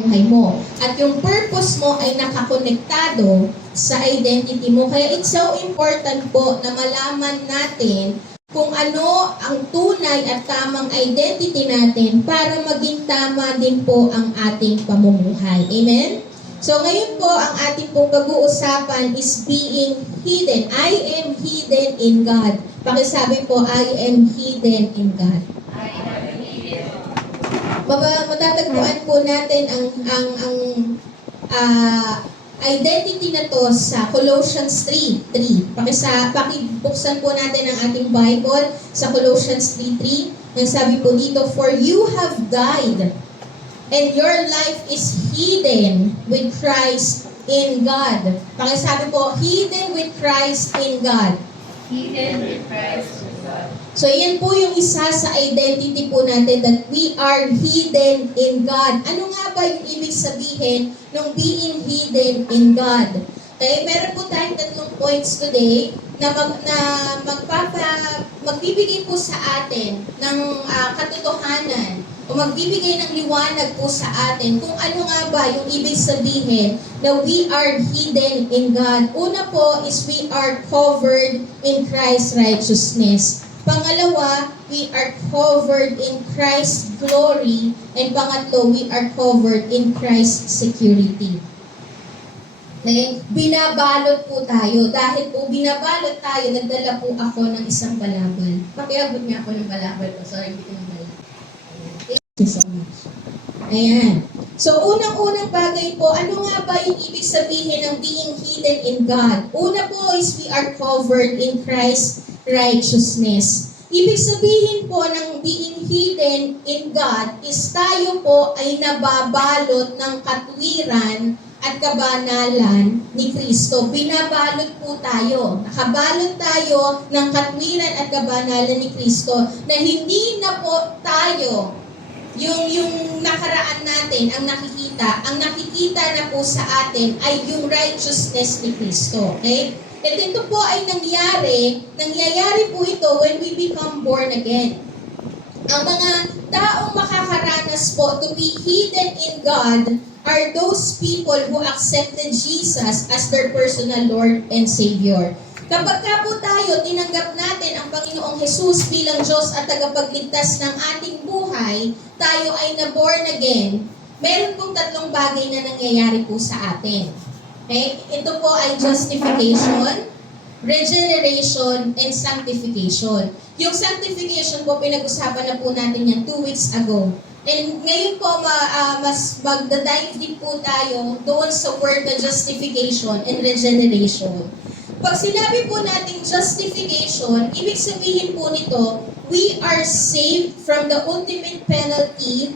buhay mo. At yung purpose mo ay nakakonektado sa identity mo. Kaya it's so important po na malaman natin kung ano ang tunay at tamang identity natin para maging tama din po ang ating pamumuhay. Amen? So ngayon po, ang ating pong pag-uusapan is being hidden. I am hidden in God. Pakisabi po, I am hidden in God. Matatagpuan po natin ang identity na to sa Colossians 3:3. Pakibuksan po natin ang ating Bible sa Colossians 3:3. Ang sabi po dito, for you have died and your life is hidden with Christ in God. Pakisabi po, hidden with Christ in God. Hidden with Christ in God. So, yan po yung isa sa identity po natin that we are hidden in God. Ano nga ba yung ibig sabihin ng being hidden in God? Okay, meron po tayong 3 points today na magbibigay po sa atin ng katotohanan o magbibigay ng liwanag po sa atin kung ano nga ba yung ibig sabihin na we are hidden in God. Una po is we are covered in Christ's righteousness. Pangalawa, we are covered in Christ's glory. And pangatlo, we are covered in Christ's security. Okay? Binabalot po tayo. Dahil po binabalot tayo, nagdala po ako ng isang balabal. Pakiabot niya ako ng balabal ko. Sorry, hindi ko ng balabal. Thank you so much. Ayan. So, unang-unang bagay po, ano nga ba yung ibig sabihin ng being hidden in God? Una po is we are covered in Christ's righteousness. Ibig sabihin po ng being hidden in God is tayo po ay nababalot ng katwiran at kabanalan ni Kristo. Binabalot po tayo. Nakabalot tayo ng katwiran at kabanalan ni Kristo na hindi na po tayo yung nakaraan natin ang nakikita. Ang nakikita na po sa atin ay yung righteousness ni Kristo. Okay? At ito po ay nangyayari po ito when we become born again. Ang mga taong makakaranas po to be hidden in God are those people who accepted Jesus as their personal Lord and Savior. Kapag ka po tayo, tinanggap natin ang Panginoong Jesus bilang Diyos at tagapagligtas ng ating buhay, tayo ay na-born again, meron pong 3 bagay na nangyayari po sa atin. Okay? Ito po ay justification, regeneration, and sanctification. Yung sanctification po, pinag-usapan na po natin yan 2 weeks ago. And ngayon po, mas magda-dive deep po tayo doon sa word na justification and regeneration. Pag sinabi po natin justification, ibig sabihin po nito, we are saved from the ultimate penalty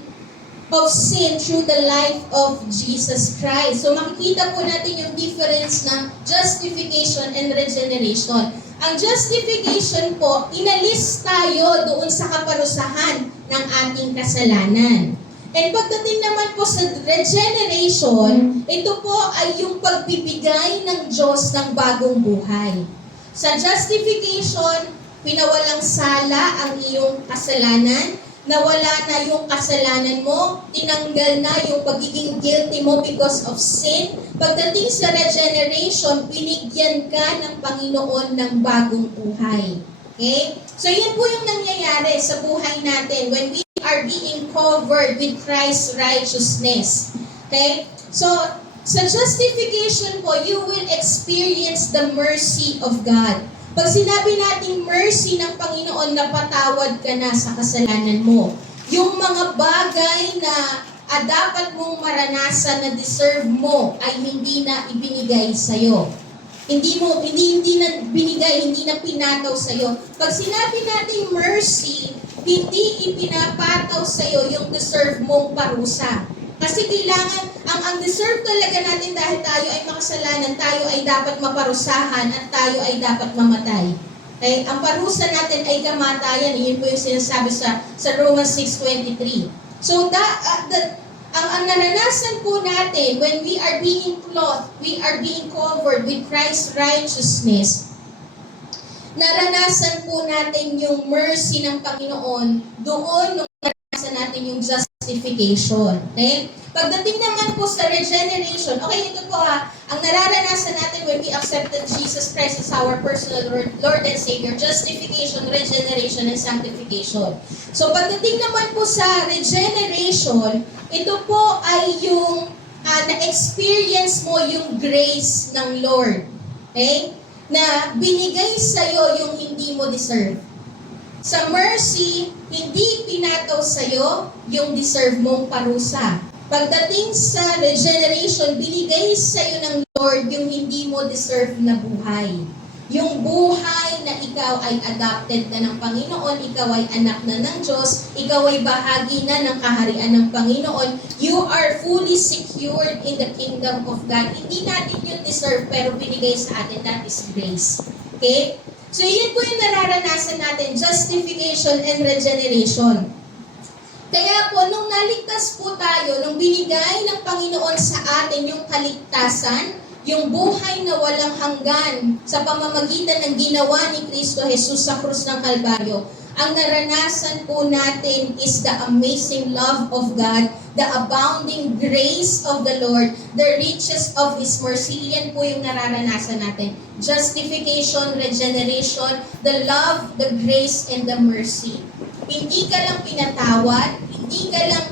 of sin through the life of Jesus Christ. So makikita po natin yung difference ng justification and regeneration. Ang justification po, inalis tayo doon sa kaparusahan ng ating kasalanan. And pagdating naman po sa regeneration, ito po ay yung pagbibigay ng Diyos ng bagong buhay. Sa justification, pinawalang sala ang iyong kasalanan, nawala na yung kasalanan mo, tinanggal na yung pagiging guilty mo because of sin. Pagdating sa regeneration, binigyan ka ng Panginoon ng bagong buhay. Okay? So yan po yung nangyayari sa buhay natin when we are being covered with Christ's righteousness. Okay? So, sa justification po, you will experience the mercy of God. Pag sinabi nating mercy ng Panginoon, napatawad ka na sa kasalanan mo. Yung mga bagay na dapat mong maranasan na deserve mo ay hindi na ibinigay sa'yo. Hindi na binigay, hindi na pinataw sa'yo. Pag sinabi nating mercy, hindi ipinapataw sa'yo yung deserve mong parusa. Kasi kailangan, ang deserve talaga natin dahil tayo ay makasalanan, tayo ay dapat maparusahan at tayo ay dapat mamatay. Okay? Ang parusa natin ay kamatayan. Yun po yung sinasabi sa Romans 6:23. So, ang naranasan po natin when we are being clothed, we are being covered with Christ's righteousness, naranasan po natin yung mercy ng Panginoon doon nung naranasan natin yung justice justification. Okay? Pagdating naman po sa regeneration, okay, ito po ang nararanasan natin when we accepted Jesus Christ as our personal Lord and Savior, justification, regeneration, and sanctification. So pagdating naman po sa regeneration, ito po ay yung na-experience mo yung grace ng Lord. Okay? Na binigay sa'yo yung hindi mo deserve. Sa mercy, hindi pinataw sa'yo yung deserve mong parusa. Pagdating sa regeneration, binigay sa'yo ng Lord yung hindi mo deserve na buhay. Yung buhay na ikaw ay adopted na ng Panginoon, ikaw ay anak na ng Diyos, ikaw ay bahagi na ng kaharian ng Panginoon, you are fully secured in the kingdom of God. Hindi natin yun deserve, pero binigay sa atin, that is grace. Okay? So, yun po yung nararanasan natin, justification and regeneration. Kaya po, nung naligtas po tayo, nung binigay ng Panginoon sa atin yung kaligtasan, yung buhay na walang hanggan sa pamamagitan ng ginawa ni Kristo Jesus sa krus ng Kalbaryo, ang naranasan po natin is the amazing love of God, the abounding grace of the Lord, the riches of His mercy. Yan po yung nararanasan natin. Justification, regeneration, the love, the grace, and the mercy. Hindi ka lang pinatawad, hindi ka lang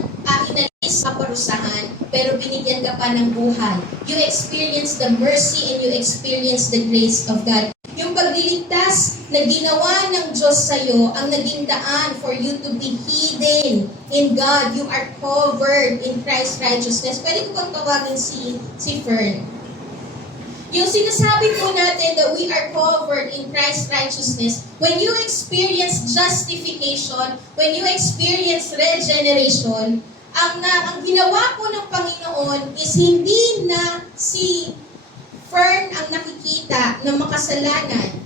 inalis sa parusahan, pero binigyan ka pa ng buhay. You experience the mercy and you experience the grace of God. Yung pagliligtas na ginawa ng Diyos sa'yo, ang naging daan for you to be hidden in God. You are covered in Christ's righteousness. Pwede ko bang tawagin si Fern? Yung sinasabi po natin that we are covered in Christ's righteousness, when you experience justification, when you experience regeneration, ang ginawa po ng Panginoon is hindi na si Fern ang nakikita ng makasalanan,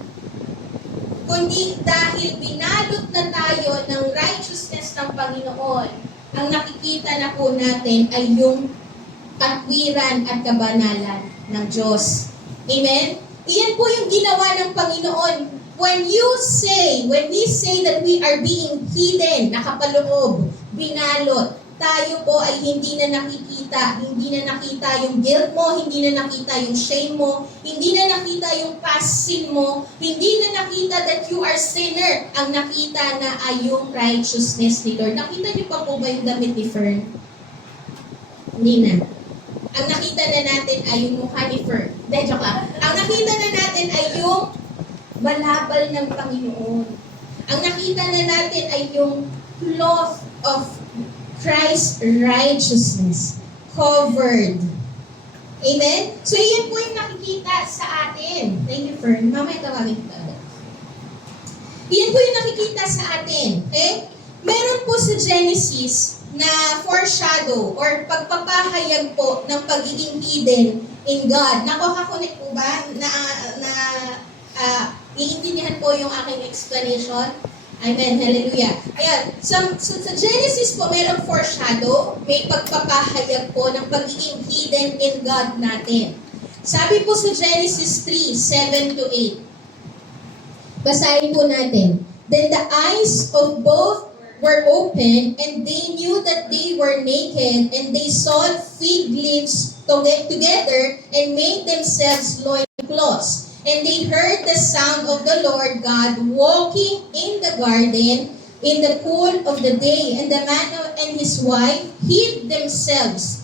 kundi dahil binalot na tayo ng righteousness ng Panginoon, ang nakikita na po natin ay yung katwiran at kabanalan ng Diyos. Amen? Iyan po yung ginawa ng Panginoon. When we say that we are being hidden, nakapaloob, binalot, tayo po ay hindi na nakikita yung guilt mo, hindi na nakita yung shame mo, hindi na nakita yung past sin mo, hindi na nakita that you are sinner. Ang nakita na ay yung righteousness ni Lord. Nakita niyo pa po ba yung damit ni Fern? Hindi na. Ang nakita na natin ay yung mukha ni Fern. Joke lang. Ang nakita na natin ay yung balabal ng Panginoon. Ang nakita na natin ay yung cloth of Christ's righteousness, covered. Amen? So, yan po yung nakikita sa atin. Thank you, Fern. Mamaya tawagin kita. Yan po yung nakikita sa atin. Okay? Meron po sa Genesis na foreshadow or pagpapahayag po ng pagiging hidden in God. Nakakakunik po ba iintindihan po yung aking explanation? Amen. Hallelujah. Ayan. Sa Genesis po, mayroong foreshadow, may pagpapahayag po ng pagiging hidden in God natin. Sabi po sa Genesis 3, 7-8. Basahin po natin. Then the eyes of both were open, and they knew that they were naked, and they sewed fig leaves together and made themselves loincloths. And they heard the sound of the Lord God walking in the garden in the cool of the day. And the man and his wife hid themselves.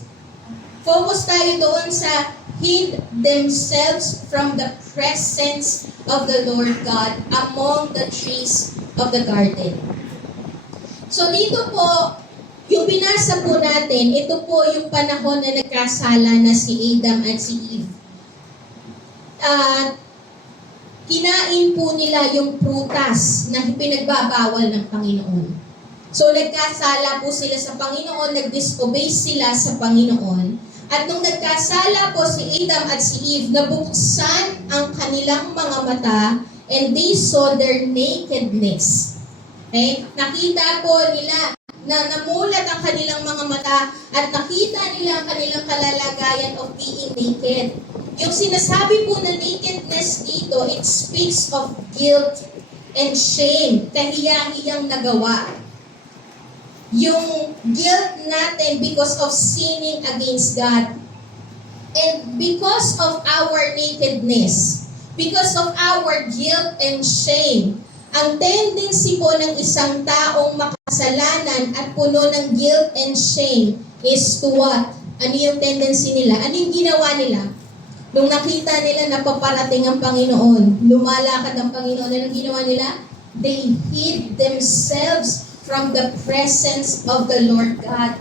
Focus tayo doon sa hid themselves from the presence of the Lord God among the trees of the garden. So dito po, yung binasa po natin, ito po yung panahon na nagkasala na si Adam at si Eve. Kinain po nila yung prutas na pinagbabawal ng Panginoon. So nagkasala po sila sa Panginoon, nag-disobey sila sa Panginoon. At nung nagkasala po si Adam at si Eve, nabuksan ang kanilang mga mata and they saw their nakedness. Okay? Nakita po nila na namulat ang kanilang mga mata at nakita nila ang kanilang kalalagayan of being naked. Yung sinasabi po na nakedness dito, it speaks of guilt and shame, kahiya-hiyang nagawa. yung guilt natin because of sinning against God. And because of our nakedness, because of our guilt and shame, ang tendency po ng isang taong makasalanan at puno ng guilt and shame is to what? Ano yung tendency nila? Ano yung ginawa nila? Nung nakita nila na paparating ang Panginoon, lumalakad ang Panginoon, anong ginawa nila? They hid themselves from the presence of the Lord God.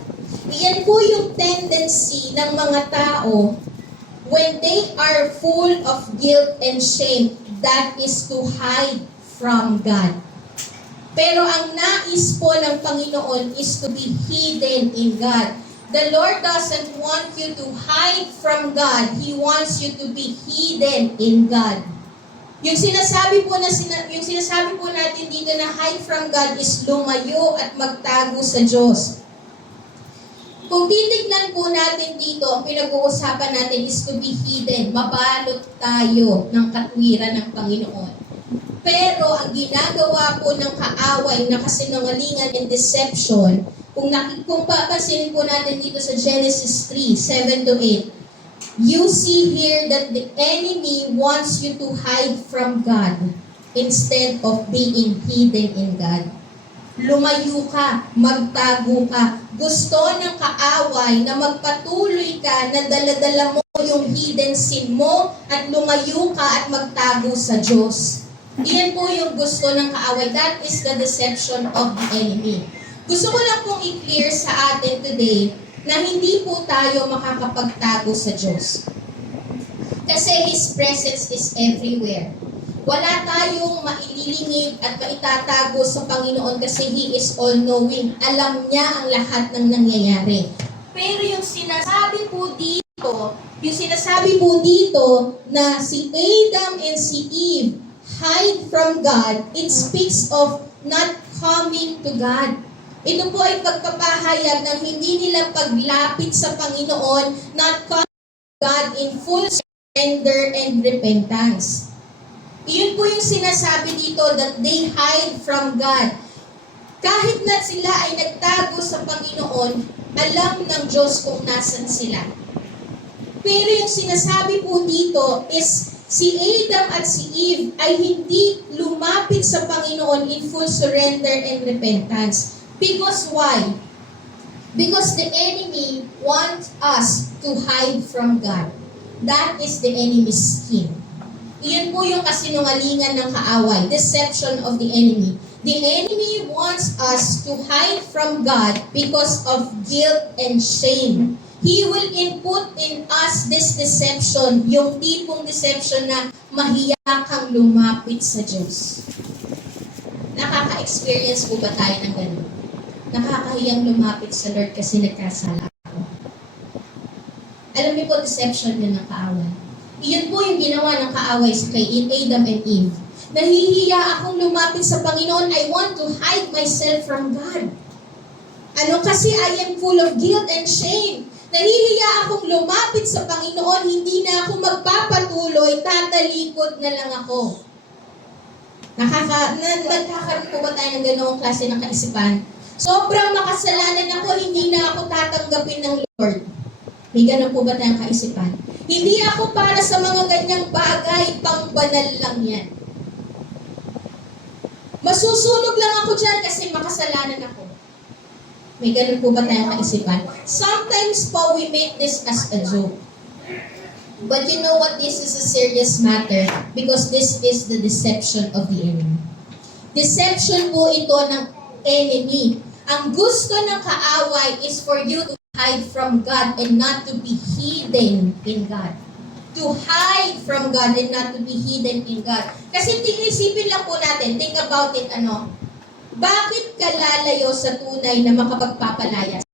Iyan po yung tendency ng mga tao when they are full of guilt and shame, that is to hide from God. Pero ang nais po ng Panginoon is to be hidden in God. The Lord doesn't want you to hide from God. He wants you to be hidden in God. Yung sinasabi po natin dito na hide from God is lumayo at magtago sa Diyos. Kung titignan po natin dito, ang pinag-uusapan natin is to be hidden. Mabalot tayo ng katwiran ng Panginoon. Pero ang ginagawa po ng kaaway na kasinungalingan and deception, kung papansinin po natin dito sa Genesis 3, 7 to 8, you see here that the enemy wants you to hide from God instead of being hidden in God. Lumayo ka, magtago ka. Gusto ng kaaway na magpatuloy ka na daladala mo yung hidden sin mo at lumayo ka at magtago sa Diyos. Iyan po yung gusto ng kaaway. That is the deception of the enemy. Gusto ko lang pong i-clear sa atin today na hindi po tayo makakapagtago sa Diyos. Kasi His presence is everywhere. Wala tayong maililingid at maitatago sa Panginoon kasi He is all-knowing. Alam niya ang lahat ng nangyayari. Pero yung sinasabi po dito na si Adam and si Eve hide from God, it speaks of not coming to God. Ito po ay pagpapahayag ng hindi nila paglapit sa Panginoon, not coming to God in full surrender and repentance. Iyon po yung sinasabi dito that they hide from God. Kahit na sila ay nagtago sa Panginoon, alam ng Diyos kung nasan sila. Pero yung sinasabi po dito is si Adam at si Eve ay hindi lumapit sa Panginoon in full surrender and repentance. Because why? Because the enemy wants us to hide from God. That is the enemy's scheme. Iyon po yung kasinungalingan ng kaaway, deception of the enemy. The enemy wants us to hide from God because of guilt and shame. He will input in us this deception, yung tipong deception na mahiya kang lumapit sa Diyos. Nakaka-experience po ba tayo ng ganun? Nakakahiyang lumapit sa Lord kasi nagkasala ako. Alam niyo po, deception yun ng kaaway. Iyon po yung ginawa ng kaaway kay Adam and Eve. Nahihiya akong lumapit sa Panginoon. I want to hide myself from God. Ano kasi I am full of guilt and shame. Nahihiya akong lumapit sa Panginoon. Hindi na ako magpapatuloy. Tatalikod na lang ako. Nagkakaroon po ba tayo ng ganoong klase ng kaisipan? Sobrang makasalanan ako. Hindi na ako tatanggapin ng Lord. May ganun po ba tayong kaisipan? Hindi ako para sa mga ganyang bagay, pang-banal lang yan. Masusunog lang ako dyan kasi makasalanan ako. May ganun po ba tayong kaisipan? Sometimes po, we make this as a joke. But you know what? This is a serious matter because this is the deception of the enemy. Deception po ito ng enemy. Ang gusto ng kaaway is for you to hide from God and not to be hidden in God. To hide from God and not to be hidden in God. Kasi isipin lang po natin, think about it, bakit ka lalayo sa tunay na makapagpapalaya?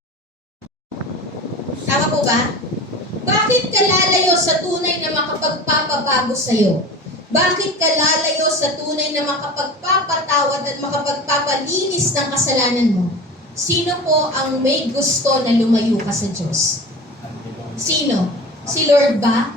Tama po ba? Bakit ka lalayo sa tunay na makapagpapabago sa'yo? Bakit ka lalayo sa tunay na makapagpapatawad at makapagpapalinis ng kasalanan mo? Sino po ang may gusto na lumayo ka sa Diyos? Sino? Si Lord ba?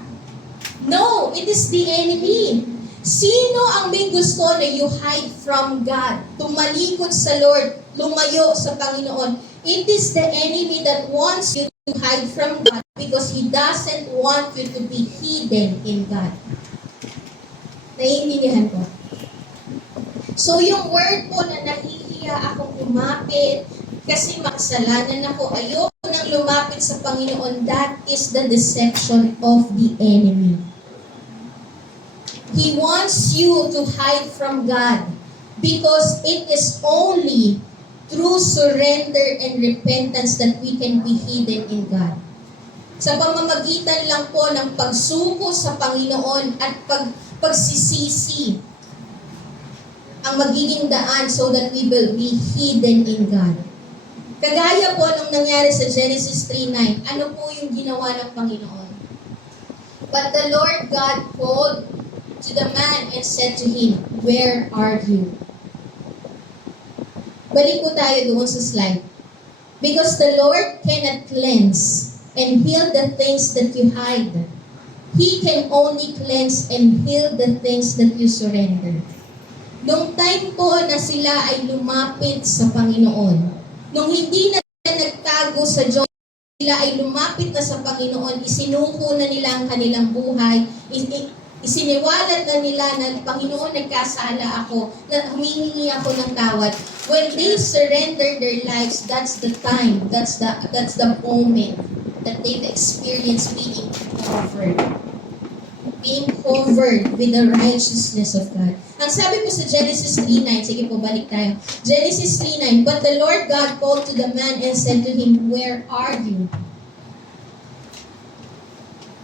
No, it is the enemy. Sino ang may gusto na you hide from God? Tumalikod sa Lord, lumayo sa Panginoon. It is the enemy that wants you to hide from God because he doesn't want you to be hidden in God. Naiintindihan ko? So yung word po na nahihiya akong lumapit kasi makasalanan ako, ayoko nang lumapit sa Panginoon, that is the deception of the enemy. He wants you to hide from God because it is only through surrender and repentance that we can be hidden in God. Sa pamamagitan lang po ng pagsuko sa Panginoon at pagsisisi ang magiging daan so that we will be hidden in God. Kagaya po nung nangyari sa Genesis 3:9, ano po yung ginawa ng Panginoon? But the Lord God called to the man and said to him, "Where are you?" Balik po tayo doon sa slide. Because the Lord cannot cleanse and heal the things that you hide. He can only cleanse and heal the things that you surrender. Nung time po na sila ay lumapit sa Panginoon, nung hindi na nagtago sa Diyos, sila ay lumapit na sa Panginoon, isinuko na nila ang kanilang buhay, isiniwalat na nila na, Panginoon, nagkasala ako, na humihingi ako ng tawad. When they surrender their lives, that's the time, that's the moment that they've experienced being covered with the righteousness of God. Ang sabi po sa Genesis 3:9, sige po, balik tayo. Genesis 3:9, but the Lord God called to the man and said to him, "Where are you?"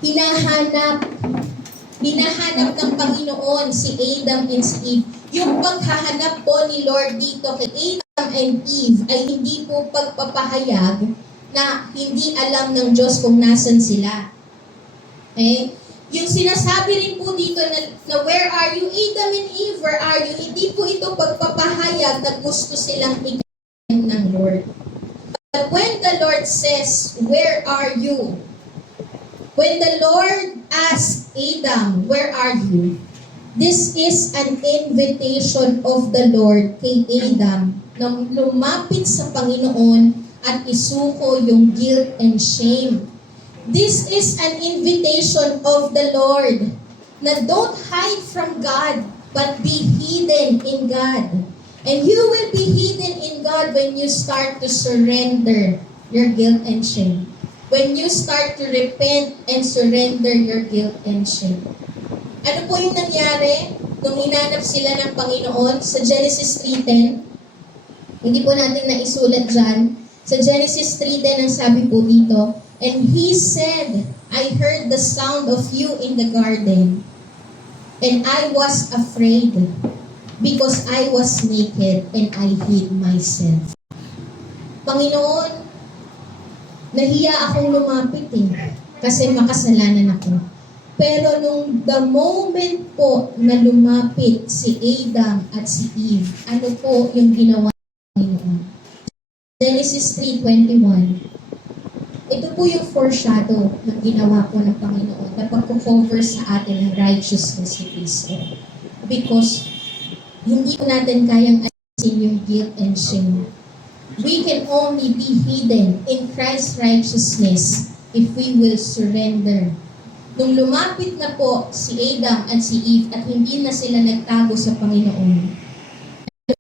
Hinahanap ng Panginoon si Adam and si Eve. Yung paghahanap po ni Lord dito kay Adam and Eve ay hindi po pagpapahayag na hindi alam ng Diyos kung nasan sila. Okay? Yung sinasabi rin po dito na where are you, Adam and Eve, where are you? Hindi po ito pagpapahayag na gusto silang ikain ng Lord. But when the Lord says, "Where are you?" When the Lord asked Adam, "Where are you?" This is an invitation of the Lord kay Adam na lumapit sa Panginoon at isuko yung guilt and shame. This is an invitation of the Lord na don't hide from God, but be hidden in God. And you will be hidden in God when you start to surrender your guilt and shame. When you start to repent and surrender your guilt and shame. Ano po yung nangyari nung hinanap sila ng Panginoon sa Genesis 3:10? Hindi po natin naisulat dyan. Sa Genesis 3:10 ang sabi po dito, and he said, "I heard the sound of you in the garden, and I was afraid, because I was naked and I hid myself." Panginoon, nahiya akong lumapit kasi makasalanan ako. Pero nung the moment po na lumapit si Adam at si Eve, ano po yung ginawa ng Panginoon? Genesis 3:21. Ito po yung foreshadow ng ginawa po ng Panginoon na pagko-cover sa atin ng righteousness ni Kristo. Because hindi po natin kayang alisin yung guilt and shame. We can only be hidden in Christ's righteousness if we will surrender. Nung lumapit na po si Adam at si Eve at hindi na sila nagtago sa Panginoon,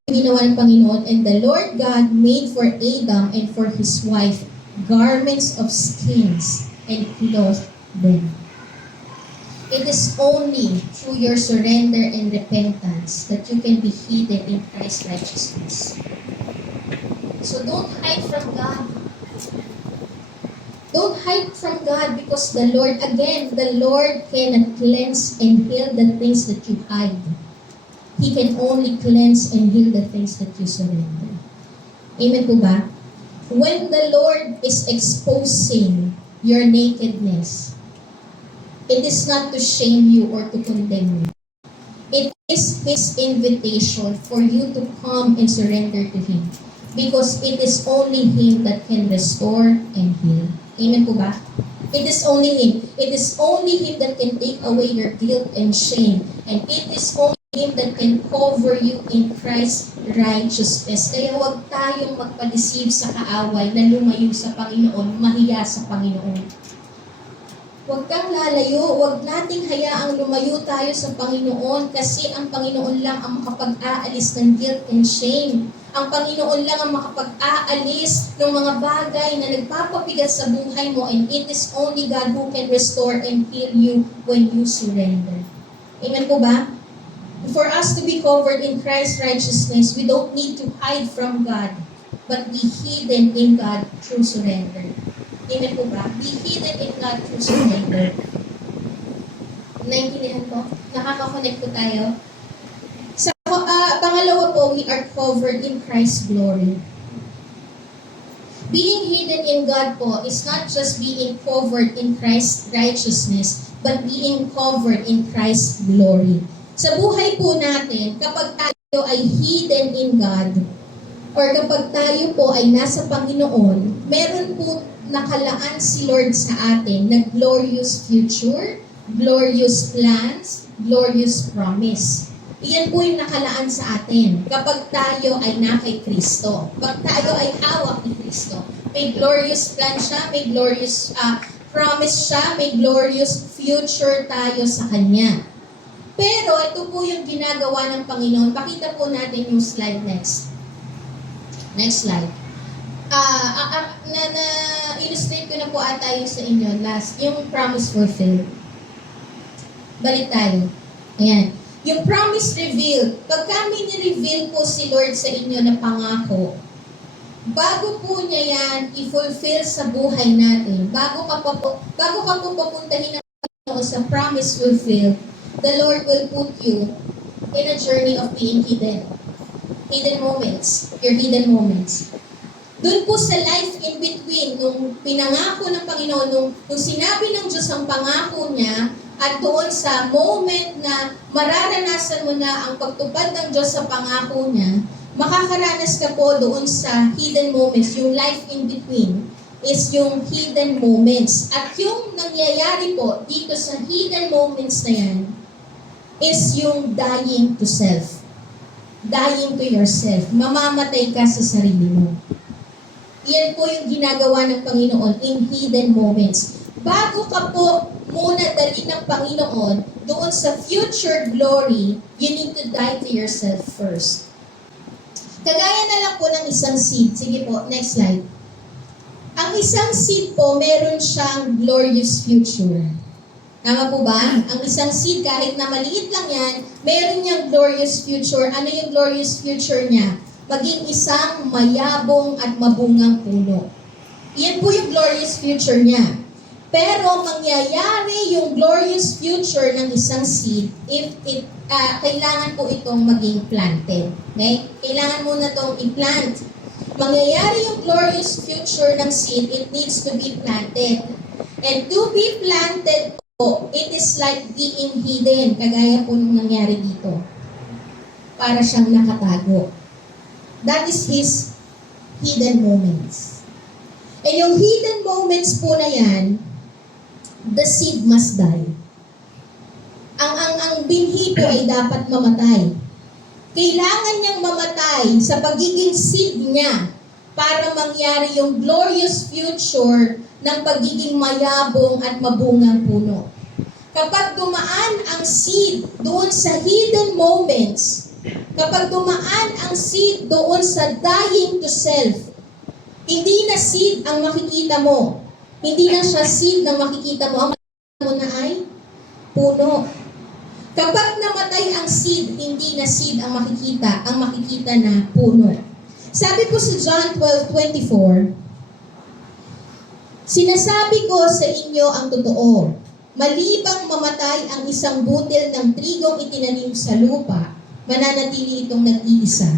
ginawa ng Panginoon, and the Lord God made for Adam and for his wife garments of skins and clothed them. It is only through your surrender and repentance that you can be hidden in Christ's righteousness. So don't hide from God. Don't hide from God because the Lord cannot cleanse and heal the things that you hide. He can only cleanse and heal the things that you surrender. Amen po ba? When the Lord is exposing your nakedness, it is not to shame you or to condemn you. It is His invitation for you to come and surrender to Him. Because it is only Him that can restore and heal. Amen po ba? It is only Him. It is only Him that can take away your guilt and shame. And it is only name that can cover you in Christ's righteousness. Kaya huwag tayong magpa-deceive sa kaaway na lumayo sa Panginoon, mahiya sa Panginoon. Huwag kang lalayo, huwag nating hayaang lumayo tayo sa Panginoon kasi ang Panginoon lang ang makapag-aalis ng guilt and shame. Ang Panginoon lang ang makapag-aalis ng mga bagay na nagpapapigat sa buhay mo, and it is only God who can restore and heal you when you surrender. Amen po ba? For us to be covered in Christ's righteousness, we don't need to hide from God, but be hidden in God through surrender. Amen po ba? Be hidden in God through surrender. Naintindihan po? Nakaka-connect po tayo? Sa pangalawa po, we are covered in Christ's glory. Being hidden in God po is not just being covered in Christ's righteousness, but being covered in Christ's glory. Sa buhay po natin, kapag tayo ay hidden in God, or kapag tayo po ay nasa Panginoon, meron po nakalaan si Lord sa atin na glorious future, glorious plans, glorious promise. Iyan po yung nakalaan sa atin kapag tayo ay na kay Kristo. Kapag tayo ay hawak ni Kristo. May glorious plan siya, may glorious promise siya, may glorious future tayo sa Kanya. Pero ito po yung ginagawa ng Panginoon. Pakita po natin yung slide next. Next slide. Na-illustrate ko na po ata yung sa inyo last, yung promise fulfilled. Balik tayo. Ayan. Yung promise revealed. Pagka may ni-reveal po si Lord sa inyo na pangako, bago po niya yan i-fulfill sa buhay natin, bago ka po papuntahin ng Panginoon sa promise fulfilled, the Lord will put you in a journey of being hidden. Hidden moments. Your hidden moments. Doon po sa life in between, nung pinangako ng Panginoon, nung sinabi ng Diyos ang pangako niya, at doon sa moment na mararanasan mo na ang pagtupad ng Diyos sa pangako niya, makakaranas ka po doon sa hidden moments. Yung life in between is yung hidden moments. At yung nangyayari po dito sa hidden moments na yan, is yung dying to self. Dying to yourself. Mamamatay ka sa sarili mo. Yan po yung ginagawa ng Panginoon in hidden moments. Bago ka po muna dali ng Panginoon doon sa future glory, you need to die to yourself first. Kagaya na lang po ng isang seed. Sige po, next slide. Ang isang seed po, meron siyang glorious future. Tama po ba? Ang isang seed, kahit na maliit lang yan, meron niyang glorious future. Ano yung glorious future niya? Maging isang mayabong at mabungang puno. Yan po yung glorious future niya. Pero mangyayari yung glorious future ng isang seed if kailangan po itong maging planted. Okay? Kailangan muna itong i-plant. Mangyayari yung glorious future ng seed, it needs to be planted. And to be planted po, it is like being hidden, kagaya po nung nangyari dito. Para siyang nakatago. That is His hidden moments. And yung hidden moments po na yan, the seed must die. Ang binhi po ay dapat mamatay. Kailangan niyang mamatay sa pagiging seed niya para mangyari yung glorious future ng pagiging mayabong at mabungang puno. Kapag dumaan ang seed doon sa hidden moments, kapag dumaan ang seed doon sa dying to self, hindi na seed ang makikita mo. Hindi na siya seed na makikita mo. Ang makikita mo na ay puno. Kapag namatay ang seed, hindi na seed ang makikita. Ang makikita na puno. Sabi po sa John 12:24, sinasabi ko sa inyo ang totoo. Malibang mamatay ang isang butil ng trigong itinanim sa lupa, mananatili itong nag-iisa.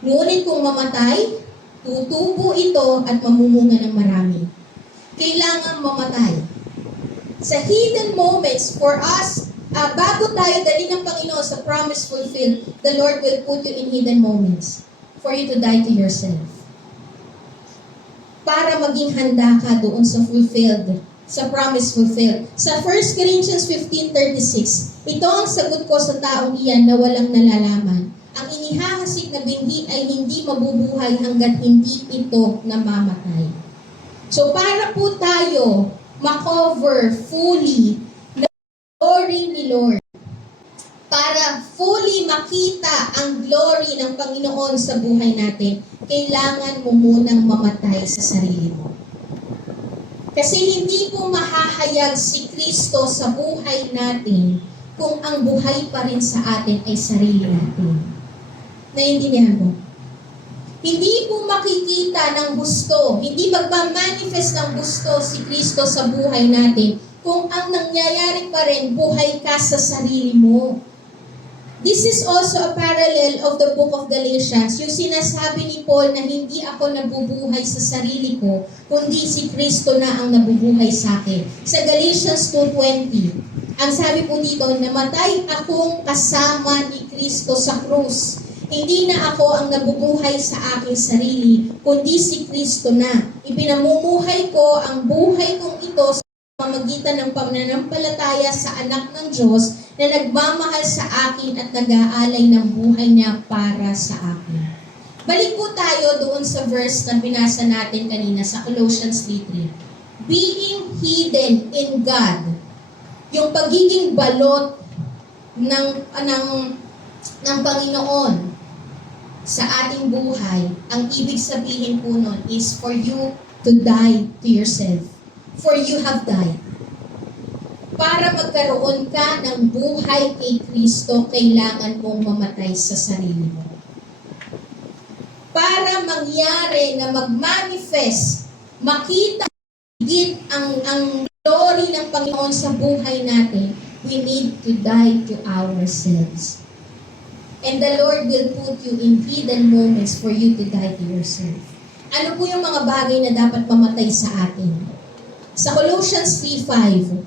Ngunit kung mamatay, tutubo ito at mamumunga ng marami. Kailangan mamatay. Sa hidden moments, for us, bago tayo dali ng Panginoon sa promise fulfilled, the Lord will put you in hidden moments for you to die to yourself. Para maging handa ka doon sa fulfilled sa promise fulfilled. Sa 1 Corinthians 15:36, ito ang sagot ko sa taong iyan na walang nalalaman. Ang inihahasik na binhi ay hindi mabubuhay hanggat hindi ito namamatay. So para po tayo makover fully na glory ni Lord, para fully makita ang glory ng Panginoon sa buhay natin, kailangan mo munang mamatay sa sarili mo. Kasi hindi po mahahayag si Kristo sa buhay natin kung ang buhay pa rin sa atin ay sarili natin. Naiintindihan mo? Hindi po makikita ng gusto, hindi magmamanifest ng gusto si Kristo sa buhay natin kung ang nangyayari pa rin buhay ka sa sarili mo. This is also a parallel of the book of Galatians, yung sinasabi ni Paul na hindi ako nabubuhay sa sarili ko, kundi si Kristo na ang nabubuhay sa akin. Sa Galatians 2:20, ang sabi po dito, namatay akong kasama ni Kristo sa krus. Hindi na ako ang nabubuhay sa aking sarili, kundi si Kristo na. Ipinamumuhay ko ang buhay kong ito sa pamamagitan ng pananampalataya sa anak ng Diyos na nagmamahal sa akin at nag-aalay ng buhay niya para sa akin. Balik po tayo doon sa verse na binasa natin kanina sa Colossians 3:3. Being hidden in God. Yung pagiging balot ng Panginoon sa ating buhay, ang ibig sabihin po nun is for you to die to yourself. For you have died. Para magkaroon ka ng buhay kay Kristo, kailangan mong mamatay sa sarili mo. Para mangyari na mag-manifest, makita higit ang glory ng Panginoon sa buhay natin, we need to die to ourselves. And the Lord will put you in hidden moments for you to die to yourself. Ano po yung mga bagay na dapat mamatay sa atin? Sa Colossians 3:5,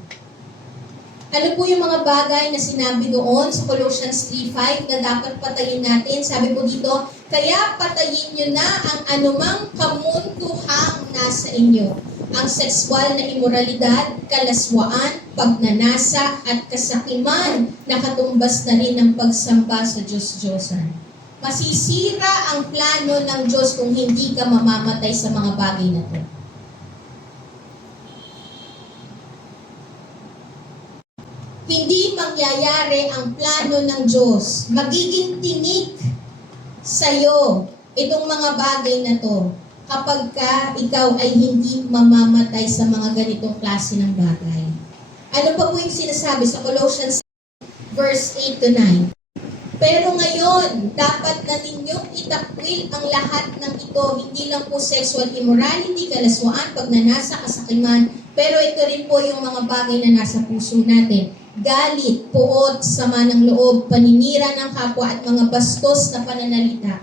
ano po yung mga bagay na sinabi doon sa Colossians 3:5 na dapat patayin natin? Sabi po dito, kaya patayin nyo na ang anumang kamunduhang nasa inyo. Ang sexual na imoralidad, kalaswaan, pagnanasa, at kasakiman na katumbas na rin ng pagsamba sa Diyos-Diyosan. Masisira ang plano ng Diyos kung hindi ka mamamatay sa mga bagay na ito. Hindi mangyayari ang plano ng Diyos. Magiging tinik sa'yo itong mga bagay na to kapag ka ikaw ay hindi mamamatay sa mga ganitong klase ng bagay. Ano pa po yung sinasabi sa Colossians verse 8 to 9? Pero ngayon, dapat na ninyong itakwil ang lahat ng ito, hindi lang po sexual immorality, kalaswaan, pagnanasa, kasakiman, pero ito rin po yung mga bagay na nasa puso natin. Galit, puot, sama ng loob, paninira ng kapwa at mga bastos na pananalita.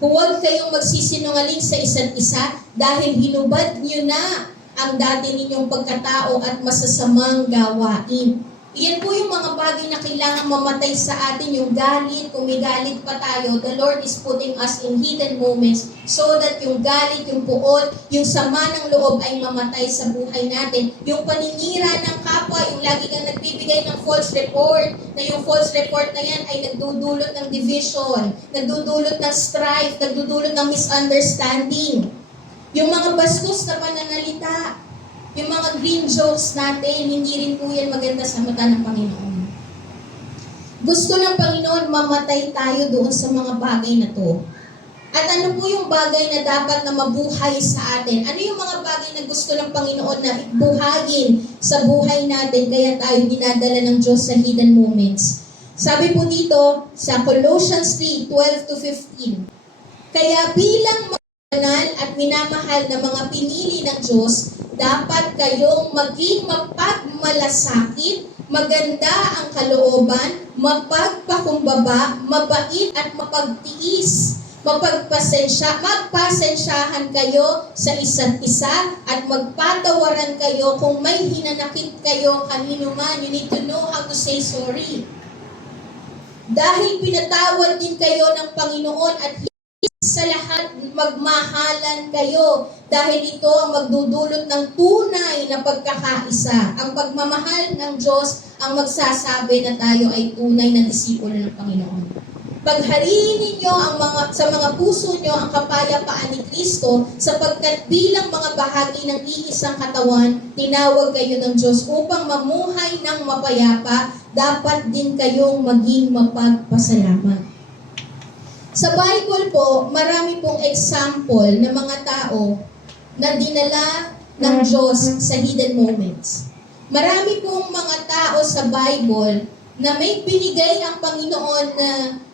Huwag kayong magsisinungaling sa isa't isa dahil hinubad niyo na ang dati ninyong pagkatao at masasamang gawain. Iyan po yung mga bagay na kailangan mamatay sa atin, yung galit. Kung may galit pa tayo, the Lord is putting us in hidden moments so that yung galit, yung puot, yung sama ng loob ay mamatay sa buhay natin. Yung paninira ng kapwa, yung lagi kang nagbibigay ng false report, na yung false report na yan ay nagdudulot ng division, nagdudulot ng strife, nagdudulot ng misunderstanding. Yung mga bastos na pananalita, yung mga green jokes natin, hindi rin po yan maganda sa mata ng Panginoon. Gusto ng Panginoon mamatay tayo doon sa mga bagay na to. At ano po yung bagay na dapat na mabuhay sa atin? Ano yung mga bagay na gusto ng Panginoon na buhayin sa buhay natin kaya tayo dinadala ng Diyos sa hidden moments? Sabi po dito sa Colossians 3:12 to 15, kaya bilang banal at minamahal na mga pinili ng Diyos, dapat kayong maging mapagmalasakit, maganda ang kalooban, mapagpakumbaba, mabait at mapagtiis, magpasensyahan kayo sa isa't isa at magpatawaran kayo kung may hinanakit kayo kanino man. You need to know how to say sorry. Dahil pinatawad din kayo ng Panginoon at sa sa lahat, magmahalan kayo dahil ito ang magdudulot ng tunay na pagkakaisa. Ang pagmamahal ng Diyos ang magsasabi na tayo ay tunay na disipulo ng Panginoon. Paghariin ninyo sa mga puso nyo ang kapayapaan ni Kristo sapagkat bilang mga bahagi ng iisang katawan, tinawag kayo ng Diyos upang mamuhay ng mapayapa, dapat din kayong maging mapagpasalamat. Sa Bible po, marami pong example ng mga tao na dinala ng Diyos sa hidden moments. Marami pong mga tao sa Bible na may binigay ang Panginoon na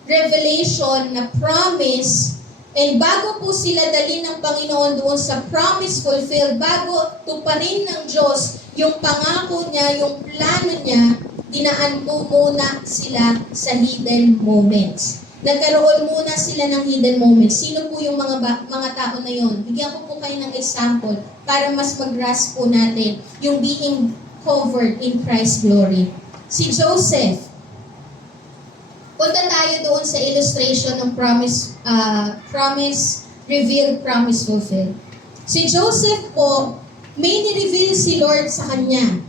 revelation, na promise, and bago po sila dali ng Panginoon doon sa promise fulfilled, bago tuparin ng Diyos yung pangako niya, yung plano niya, dinaan po muna sila sa hidden moments. Nagkaroon muna sila ng hidden moments. Sino po yung mga tao na yon? Bigyan ko po kayo ng example para mas mag-grasp po natin yung being covered in Christ's glory. Si Joseph. Punta tayo doon sa illustration ng promise revealed, promise fulfilled. Si Joseph po, may ni-reveal si Lord sa kanya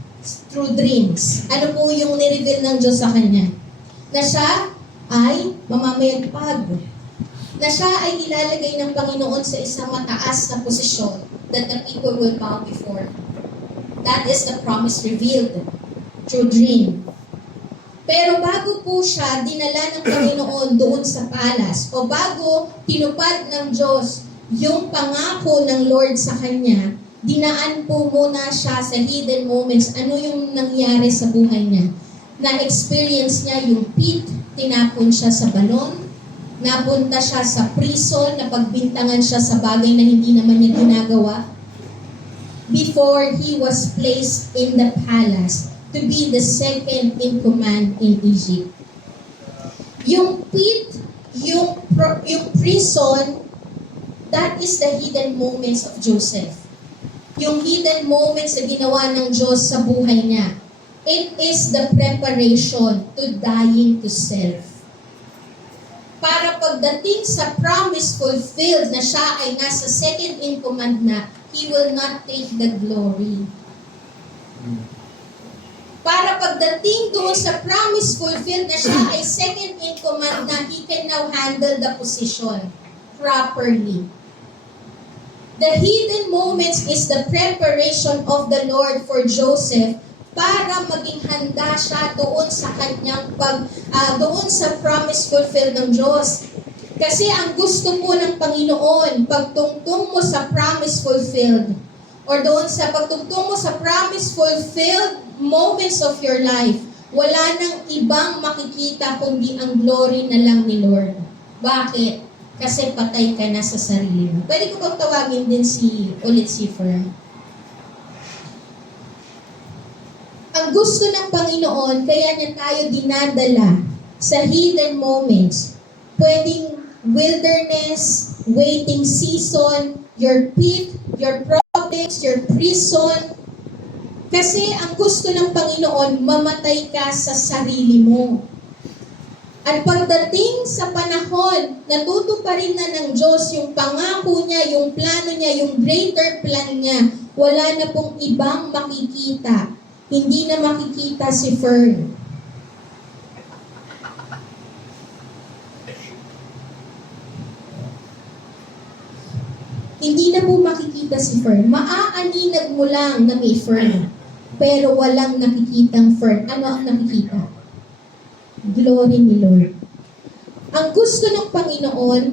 through dreams. Ano po yung ni-reveal ng Diyos sa kanya? Na siya ay mamamayagpag. Na siya ay ilalagay ng Panginoon sa isang mataas na posisyon that the people will bow before. That is the promise revealed through dream. Pero bago po siya dinala ng Panginoon doon sa palace, o bago tinupad ng Diyos yung pangako ng Lord sa kanya, dinaan po muna siya sa hidden moments. Ano yung nangyari sa buhay niya? Na-experience niya yung pit, tinapon siya sa balon, napunta siya sa prison, napagbintangan siya sa bagay na hindi naman niya ginagawa, before he was placed in the palace to be the second in command in Egypt. Yung pit, yung prison, that is the hidden moments of Joseph. Yung hidden moments na ginawa ng Diyos sa buhay niya. It is the preparation to dying to self. Para pagdating sa promise fulfilled na siya ay nasa second in command na, he will not take the glory. Para pagdating doon sa promise fulfilled na siya ay second in command na, he can now handle the position properly. The hidden moments is the preparation of the Lord for Joseph para maging handa siya doon sa kanyang doon sa promise fulfilled ng Diyos. Kasi ang gusto po ng Panginoon, pagtungtong mo sa promise fulfilled, or doon sa pagtungtong mo sa promise fulfilled moments of your life, wala nang ibang makikita kundi ang glory na lang ni Lord. Bakit? Kasi patay ka na sa sarili mo. Pwede ko bang tawagin din ulit si Fern? Ang gusto ng Panginoon, kaya niya tayo dinadala sa hidden moments. Pwedeng wilderness, waiting season, your pit, your problems, your prison. Kasi ang gusto ng Panginoon, mamatay ka sa sarili mo. At pagdating sa panahon, natutuparin na ng Diyos yung pangako niya, yung plano niya, yung greater plan niya, wala na pong ibang makikita. Hindi na makikita si Fern. Hindi na po makikita si Fern. Maaaninag mo lang na may Fern. Pero walang nakikitang Fern. Ano ang nakikita? Glory ni Lord. Ang gusto ng Panginoon,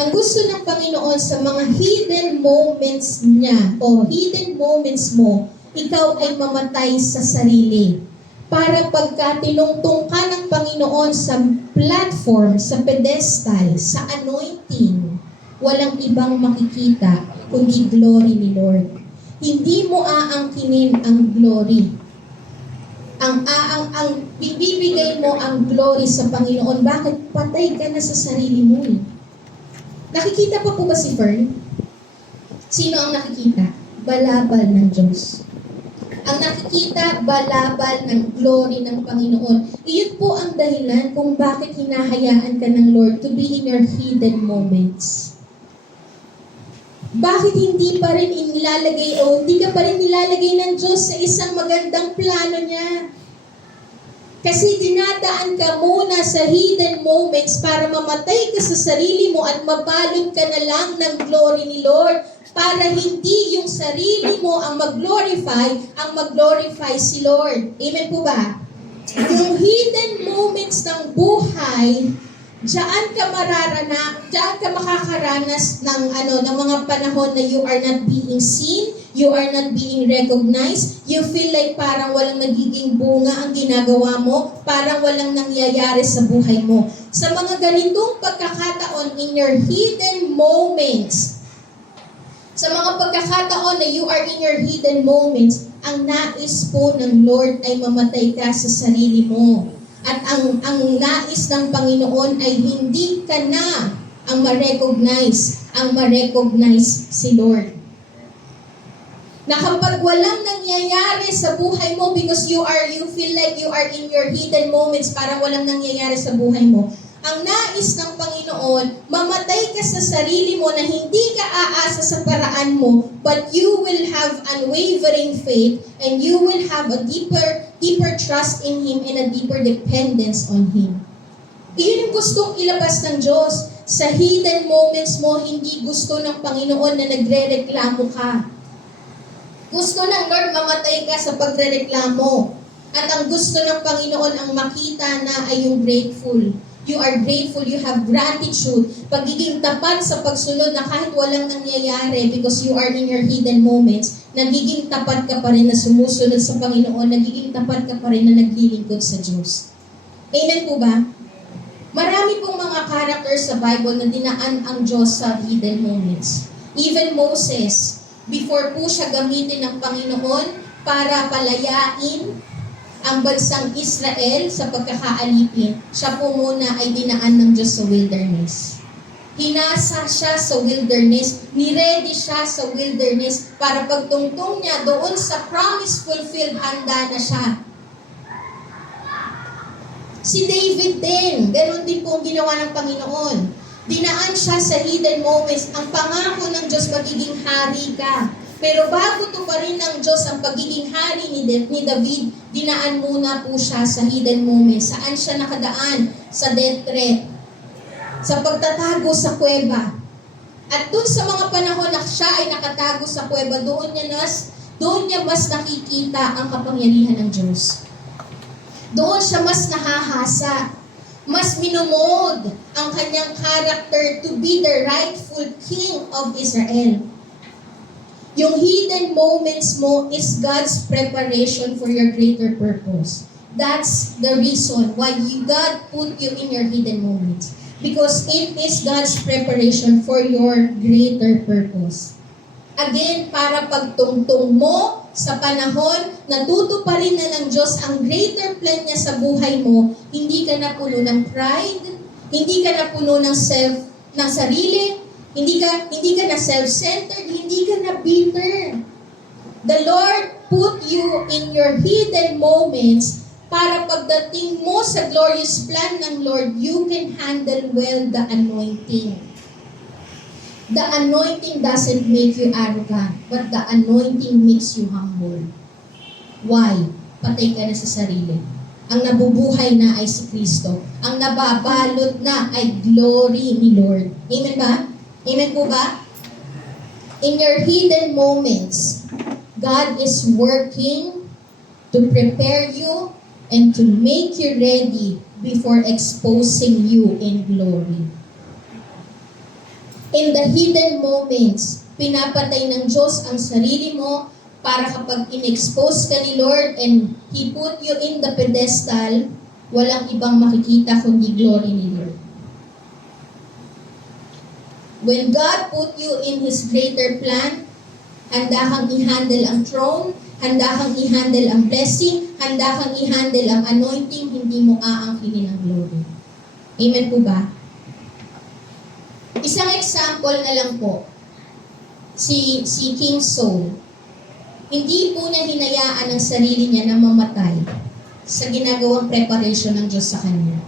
ang gusto ng Panginoon sa mga hidden moments niya, o hidden moments mo, ikaw ay mamatay sa sarili. Para pagka tinungtong ka ng Panginoon sa platform, sa pedestal, sa anointing, walang ibang makikita kundi glory ni Lord. Hindi mo aangkinin ang glory. Ang bibibigay mo ang glory sa Panginoon. Bakit? Patay ka na sa sarili mo eh. Nakikita pa po ba si Fern? Sino ang nakikita? Balabal ng Diyos. Ang Ang nakikita, balabal ng glory ng Panginoon. Iyon po ang dahilan kung bakit hinahayaan ka ng Lord to be in your hidden moments. Bakit hindi pa rin inilalagay o hindi ka pa rin nilalagay ng Diyos sa isang magandang plano niya? Kasi dinadaan ka muna sa hidden moments para mamatay ka sa sarili mo at mabalot ka na lang ng glory ni Lord para hindi yung sarili mo ang mag-glorify si Lord. Amen po ba? Yung hidden moments ng buhay, diyan ka makakaranas ng mga panahon na you are not being seen, you are not being recognized, you feel like parang walang nagiging bunga ang ginagawa mo, parang walang nangyayari sa buhay mo. Sa mga ganitong pagkakataon in your hidden moments, sa mga pagkakataon na you are in your hidden moments, ang nais po ng Lord ay mamatay ka sa sarili mo. At ang nais ng Panginoon ay hindi ka na ang ma-recognize si Lord. Na kapag walang nangyayari sa buhay mo because you feel like you are in your hidden moments, parang walang nangyayari sa buhay mo, ang nais ng Panginoon, mamatay ka sa sarili mo na hindi ka aasa sa paraan mo, but you will have unwavering faith and you will have a deeper trust in Him and a deeper dependence on Him. Iyon yung gustong ilabas ng Diyos. Sa hidden moments mo, hindi gusto ng Panginoon na nagre-reklamo ka. Gusto ng Lord mamatay ka sa pagre-reklamo. At ang gusto ng Panginoon ang makita na ay yung grateful. You are grateful, you have gratitude, pagiging tapat sa pagsunod na kahit walang nangyayari because you are in your hidden moments, nagiging tapat ka pa rin na sumusunod sa Panginoon, nagiging tapat ka pa rin na naglilingkod sa Diyos. Amen po ba? Marami pong mga characters sa Bible na dinaan ang Diyos sa hidden moments. Even Moses, before po siya gamitin ng Panginoon para palayain ang bansang Israel sa pagkakaalipin, siya po muna ay dinaan ng Diyos sa wilderness. Hinasa siya sa wilderness, niready siya sa wilderness para pagtungtong niya doon sa promise fulfilled, handa na siya. Si David din, ganoon din po ang ginawa ng Panginoon. Dinaan siya sa hidden moments. Ang pangako ng Diyos, magiging hari ka. Pero bago tuparin ng Diyos ang pagiging hari ni David, dinaan muna po siya sa hidden moments. Saan siya nakadaan? Sa death threat. Sa pagtatago sa kuweba. At doon sa mga panahon na siya ay nakatago sa kuweba, doon niya mas nakikita ang kapangyarihan ng Diyos. Doon siya mas nahahasa. Mas minumod ang kanyang character to be the rightful king of Israel. Yung hidden moments mo is God's preparation for your greater purpose. That's the reason why God put you in your hidden moments. Because it is God's preparation for your greater purpose. Again, para pagtungtong mo sa panahon na tutuparin na ng Diyos ang greater plan niya sa buhay mo, hindi ka na puno ng pride, hindi ka na puno ng sarili, hindi ka na self-centered, hindi ka na bitter. The Lord put you in your hidden moments para pagdating mo sa glorious plan ng Lord, you can handle well the anointing. The anointing doesn't make you arrogant, but the anointing makes you humble. Why? Patay ka na sa sarili. Ang nabubuhay na ay si Kristo. Ang nababalot na ay glory ni Lord. Amen ba? Amen po ba? In your hidden moments, God is working to prepare you and to make you ready before exposing you in glory. In the hidden moments, pinapatay ng Diyos ang sarili mo para kapag in-expose ka ni Lord and He put you in the pedestal, walang ibang makikita kundi glory ni Lord. When God put you in His greater plan, handa kang i-handle ang throne, handa kang i-handle ang blessing, handa kang i-handle ang anointing, hindi mo aangkinin ang glory. Amen po ba? Isang example na lang po, si King Saul. Hindi po niya hinayaan ang sarili niya na mamatay sa ginagawang preparation ng Diyos sa kanya.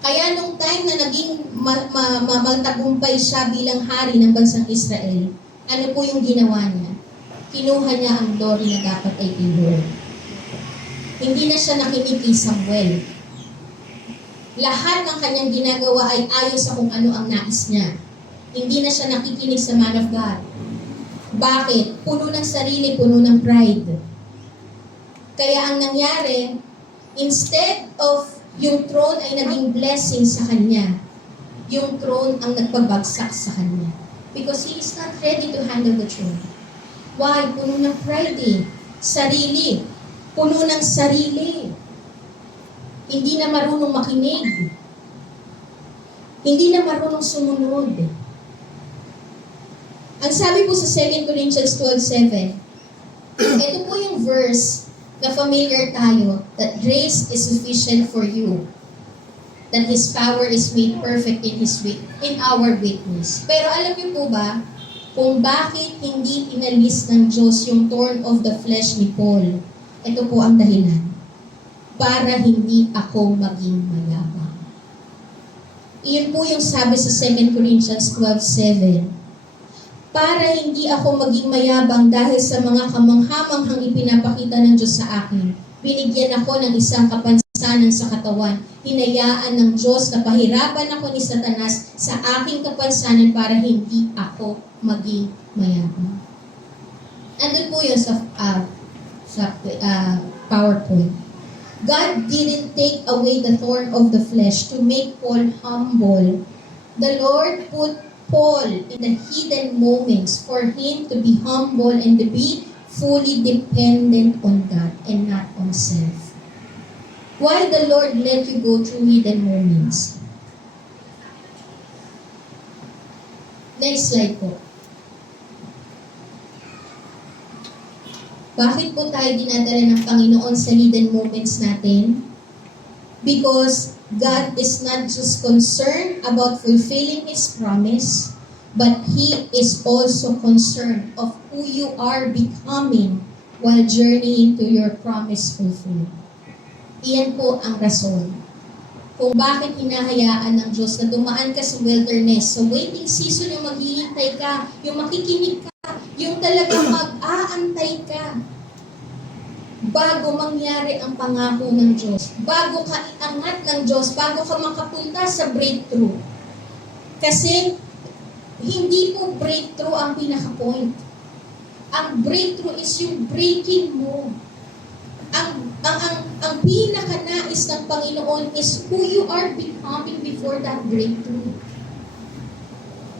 Kaya nung time na naging magtagumpay siya bilang hari ng bansang Israel, ano po yung ginawa niya? Kinuha niya ang glory na dapat ay kay Lord. Hindi na siya nakinig kay Samuel. Lahat ng kanyang ginagawa ay ayon sa kung ano ang nais niya. Hindi na siya nakikinig sa man of God. Bakit? Puno ng sarili, puno ng pride. Kaya ang nangyari, instead of yung throne ay naging blessing sa kanya, yung throne ang nagpabagsak sa kanya. Because he is not ready to handle the throne. Why? Puno ng pride eh. Sarili. Puno ng sarili. Hindi na marunong makinig. Hindi na marunong sumunod. Ang sabi po sa 2 Corinthians 12:7, ito po yung verse na familiar tayo, that grace is sufficient for you, that His power is made perfect in our weakness. Pero alam niyo po ba, kung bakit hindi inalis ng Diyos yung thorn of the flesh ni Paul? Ito po ang dahilan. Para hindi ako maging mayabang. Iyon po yung sabi sa 2 Corinthians 12:7. Para hindi ako maging mayabang dahil sa mga kamanghamanghang ipinapakita ng Diyos sa akin, binigyan ako ng isang kapansanan sa katawan. Hinayaan ng Diyos na pahirapan ako ni Satanas sa aking kapansanan para hindi ako maging mayabang. Andun po yun sa PowerPoint. God didn't take away the thorn of the flesh to make Paul humble. The Lord put Paul in the hidden moments for him to be humble and to be fully dependent on God and not on self. Why the Lord let you go through hidden moments? Next slide po. Bakit po tayo dinadala ng Panginoon sa hidden moments natin? Because God is not just concerned about fulfilling His promise, but He is also concerned of who you are becoming while journeying to your promise fulfilled. Iyan po ang rason kung bakit hinahayaan ng Diyos na dumaan ka sa wilderness, sa waiting season, yung maghihintay ka, yung makikinig ka, yung talagang mag-aantay ka bago mangyari ang pangako ng Diyos, bago ka iangat ng Diyos, bago ka makapunta sa breakthrough. Kasi hindi po breakthrough ang pinaka-point. Ang breakthrough is yung breaking mo. Ang pinaka-nais ng Panginoon is who you are becoming before that breakthrough.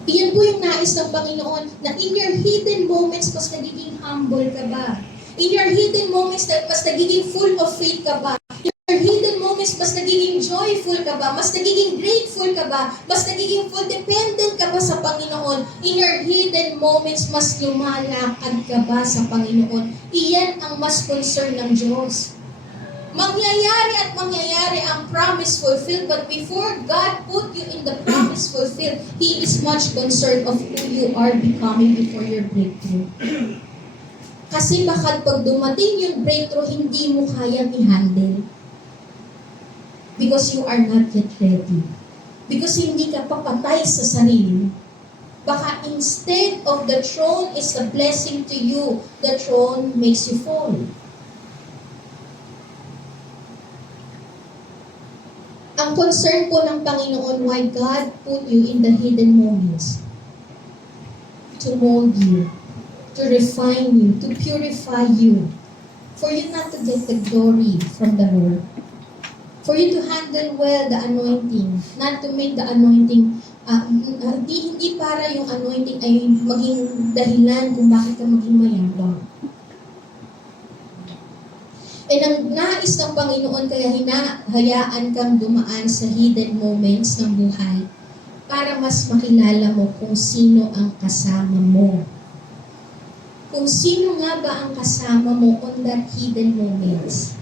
Iyan po yung nais ng Panginoon, na in your hidden moments, mas nagiging humble ka ba? In your hidden moments, mas nagiging full of faith ka ba? In your hidden moments, mas nagiging joyful ka ba? Mas nagiging grateful ka ba? Mas nagiging full dependent ka ba sa Panginoon? In your hidden moments, mas lumalakad ka ba sa Panginoon? Iyan ang mas concern ng Diyos. Mangyayari at mangyayari ang promise fulfilled, but before God put you in the promise fulfilled, He is much concerned of who you are becoming before your breakthrough. Kasi baka pag dumating yung breakthrough, hindi mo kayang i-handle. Because you are not yet ready. Because hindi ka papatay sa sarili. Baka instead of the throne is a blessing to you, the throne makes you fall. Ang concern po ng Panginoon, why God put you in the hidden moments? To mold you, to refine you, to purify you, for you not to get the glory from the Lord. For you to handle well the anointing, not to make the anointing, hindi para yung anointing ay maging dahilan kung bakit ka maging mayabang. And ang nais ng Panginoon, kaya hinahayaan kang dumaan sa hidden moments ng buhay para mas makilala mo kung sino ang kasama mo. Kung sino nga ba ang kasama mo on that hidden moments.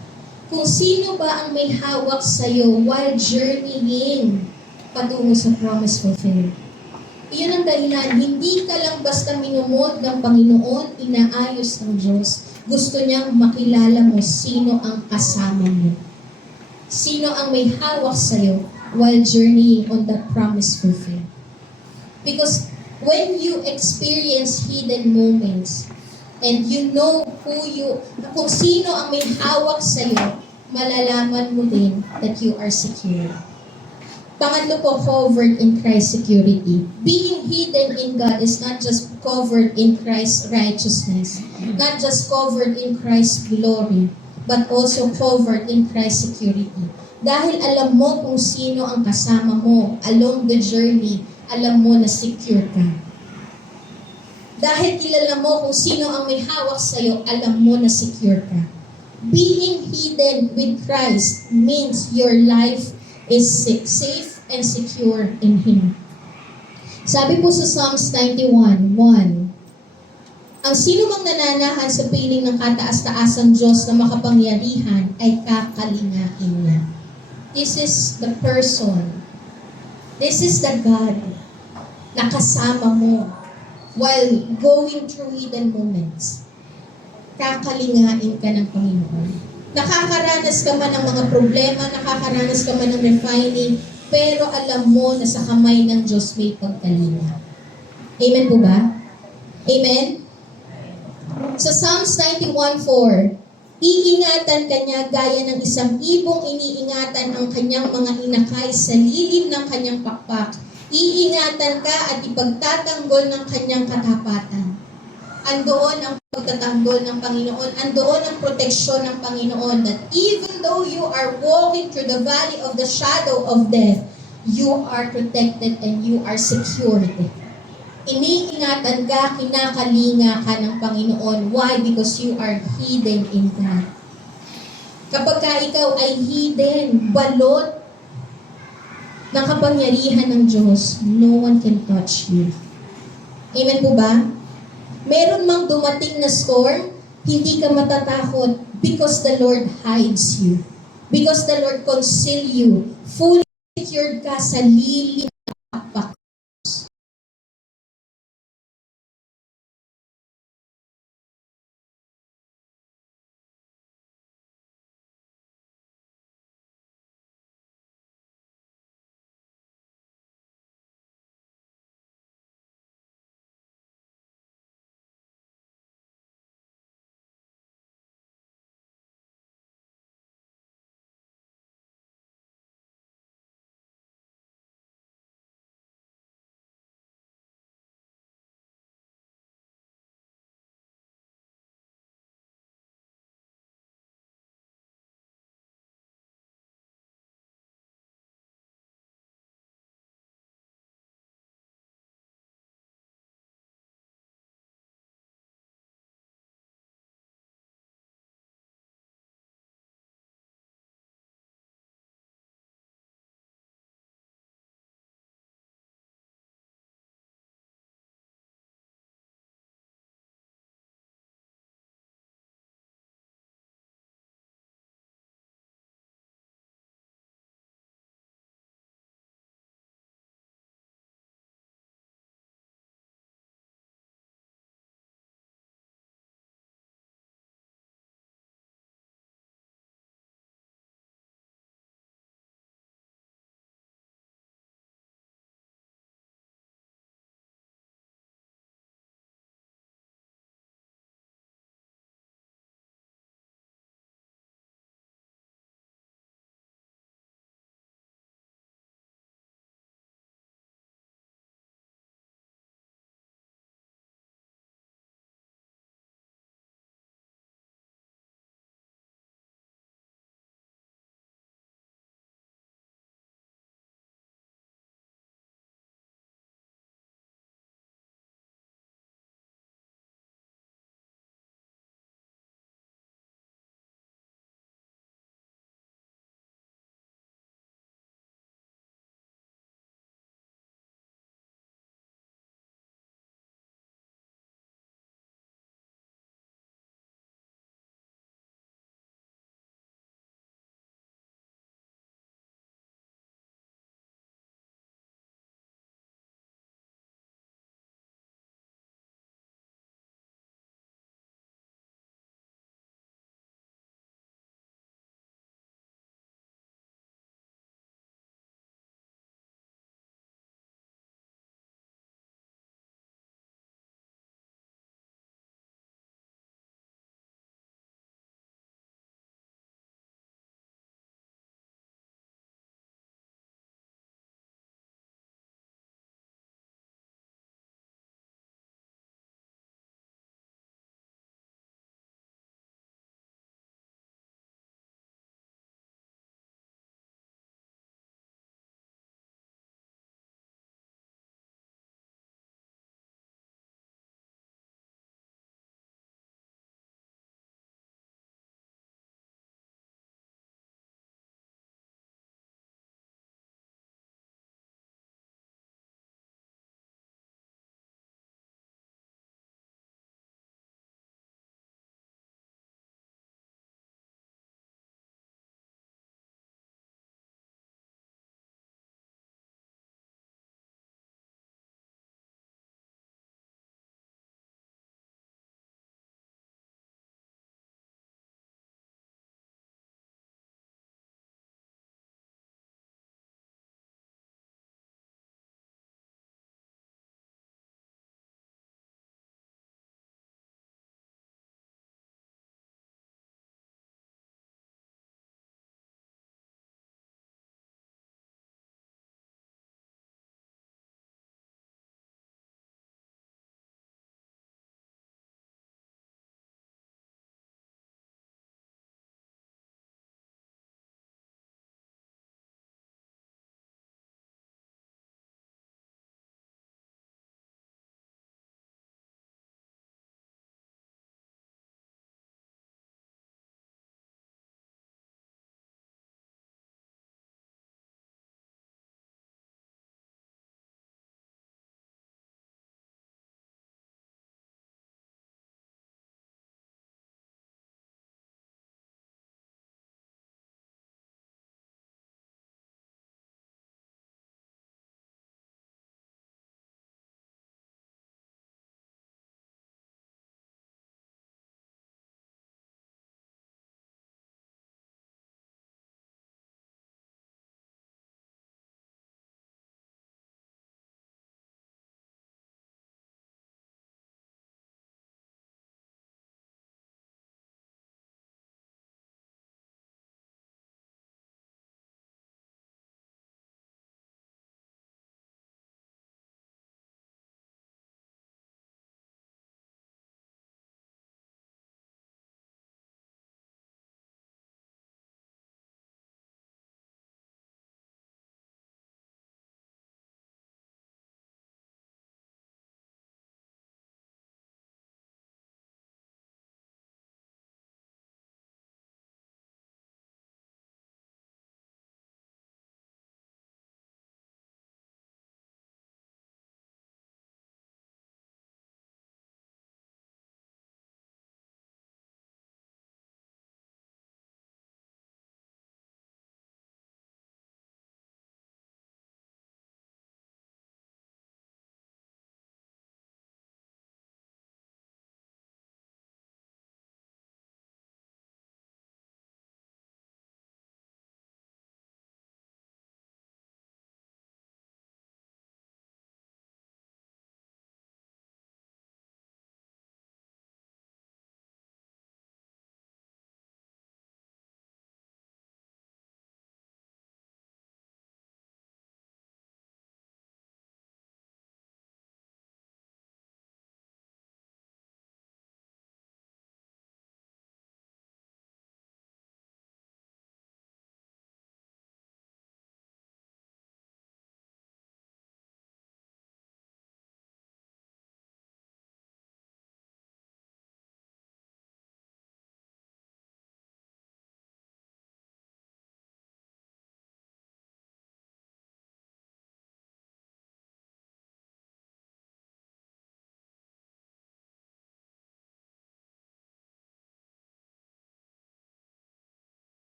Kung sino ba ang may hawak sa'yo while journeying patungo sa promise fulfilled. Iyon ang dahilan. Hindi ka lang basta minumod ng Panginoon, inaayos ng Diyos. Gusto niyang makilala mo sino ang kasama mo. Sino ang may hawak sa'yo while journeying on that promise for faith. Because when you experience hidden moments, and you know kung sino ang may hawak sa'yo, malalaman mo din that you are secure. Pangatlo po, covered in Christ's security. Being hidden in God is not just covered in Christ's righteousness, not just covered in Christ's glory, but also covered in Christ's security. Dahil alam mo kung sino ang kasama mo along the journey, alam mo na secure ka. Dahil kilala mo kung sino ang may hawak sa'yo, alam mo na secure ka. Being hidden with Christ means your life is safe and secure in Him. Sabi po sa Psalms 91:1, ang sino mang nananahan sa piling ng kataas-taasang Diyos na makapangyarihan ay kakalingain niya. This is the person. This is the God na kasama mo while going through hidden moments. Kakalingain ka ng Panginoon. Nakakaranas ka man ng mga problema, nakakaranas ka man ng refining, pero alam mo na sa kamay ng Diyos may pagkalinga. Amen po ba? Amen? Sa Psalms 91:4, iingatan ka niya gaya ng isang ibong iniingatan ang kanyang mga inakay sa lilim ng kanyang pakpak. Iingatan ka at ipagtatanggol ng kanyang katapatan. Andoon ang pagtatanggol ng Panginoon, andoon ang proteksyon ng Panginoon, that even though you are walking through the valley of the shadow of death, you are protected and you are secured. Iniingatan ka, kinakalinga ka ng Panginoon. Why? Because you are hidden in God. Kapag ka ikaw ay hidden, balot ng kapangyarihan ng Diyos, no one can touch you. Amen po ba? Meron mang dumating na storm, hindi ka matatakot because the Lord hides you. Because the Lord conceal you. Fully secured ka sa lilim